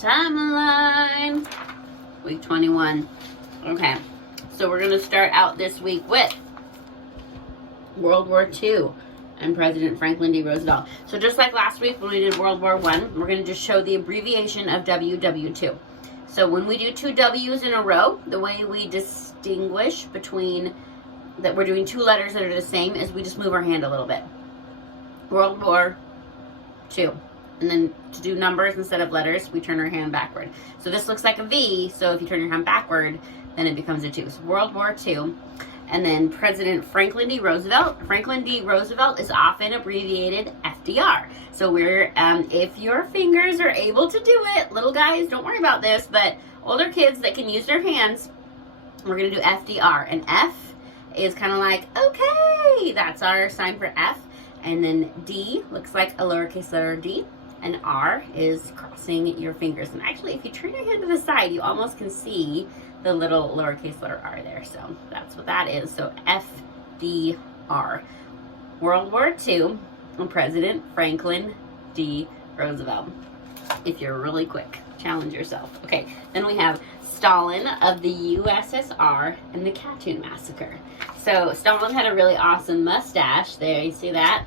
Timeline, week 21. Okay, so we're going to start out this week with World War II and President Franklin D. Roosevelt. So just like last week when we did World War I, we're going to just show the abbreviation of WW2. So when we do two W's in a row, the way we distinguish between that we're doing two letters that are the same is we just move our hand a little bit. World War II. And then to do numbers instead of letters, we turn our hand backward. So this looks like a V, so if you turn your hand backward, then it becomes a 2. So World War II. And then President Franklin D. Roosevelt. Franklin D. Roosevelt is often abbreviated FDR. So we're, if your fingers are able to do it, little guys, don't worry about this, but older kids that can use their hands, we're gonna do FDR. And F is kind of like, okay, that's our sign for F. And then D looks like a lowercase letter D. And R is crossing your fingers. And actually, if you turn your head to the side, you almost can see the little lowercase letter R there. So that's what that is. So FDR. World War II and President Franklin D. Roosevelt. If you're really quick, challenge yourself. Okay, then we have Stalin of the USSR and the Katyn massacre. So Stalin had a really awesome mustache there. You see that?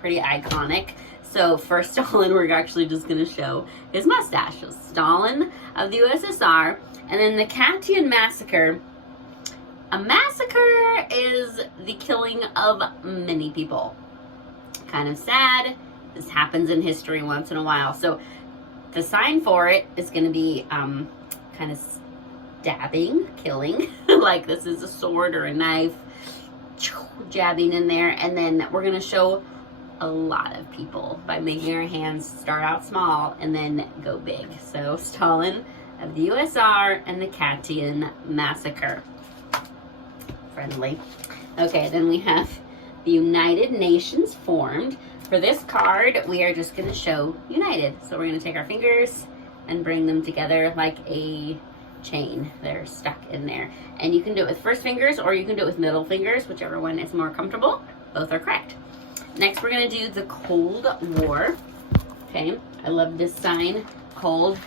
Pretty iconic. So for Stalin, we're actually just going to show his mustache. So Stalin of the USSR. And then the Katyn massacre. A massacre is the killing of many people. Kind of sad. This happens in history once in a while. So the sign for it is going to be kind of stabbing, killing. Like this is a sword or a knife. Jabbing in there. And then we're going to show a lot of people by making our hands start out small and then go big. So Stalin of the USSR and the Katyn massacre. Friendly. Okay, then we have the United Nations formed. For this card, we are just going to show united. So we're going to take our fingers and bring them together like a chain. They're stuck in there. And you can do it with first fingers or you can do it with middle fingers, whichever one is more comfortable. Both are correct. Next, we're going to do the Cold War. Okay, I love this sign. Cold.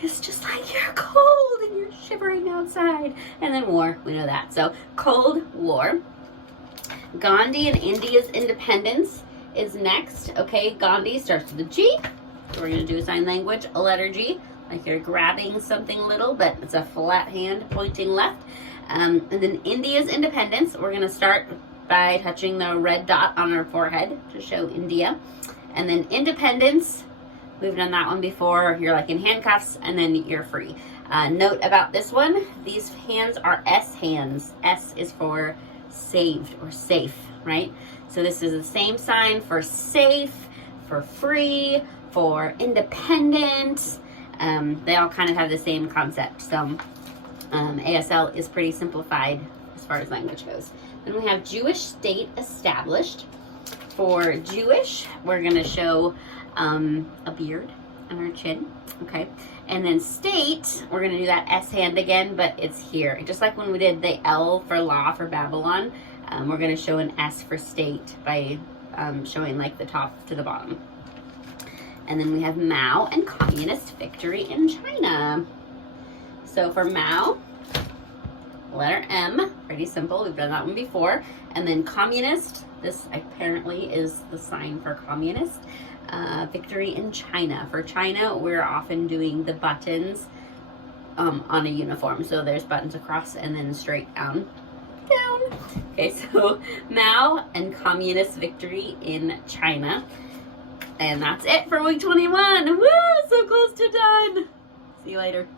It's just like you're cold and you're shivering outside. And then war, we know that. So, Cold War. Gandhi and India's independence is next. Okay, Gandhi starts with a G. So we're going to do a sign language, a letter G. Like you're grabbing something little, but it's a flat hand pointing left. And then India's independence, we're going to start by touching the red dot on our forehead to show India. And then independence, we've done that one before. You're like in handcuffs and then you're free. Note about this one, these hands are S hands. S is for saved or safe, right? So this is the same sign for safe, for free, for independent. They all kind of have the same concept. So ASL is pretty simplified as far as language goes. Then we have Jewish state established. For Jewish, we're going to show a beard on our chin, okay? And then state, we're going to do that S hand again, but it's here. Just like when we did the L for law for Babylon, we're going to show an S for state by showing like the top to the bottom. And then we have Mao and communist victory in China. So for Mao, letter M, pretty simple. We've done that one before. And then communist, this apparently is the sign for communist. Victory in China. For China, we're often doing the buttons on a uniform. So there's buttons across and then straight down. Okay, so Mao and communist victory in China. And that's it for week 21. Woo, so close to done. See you later.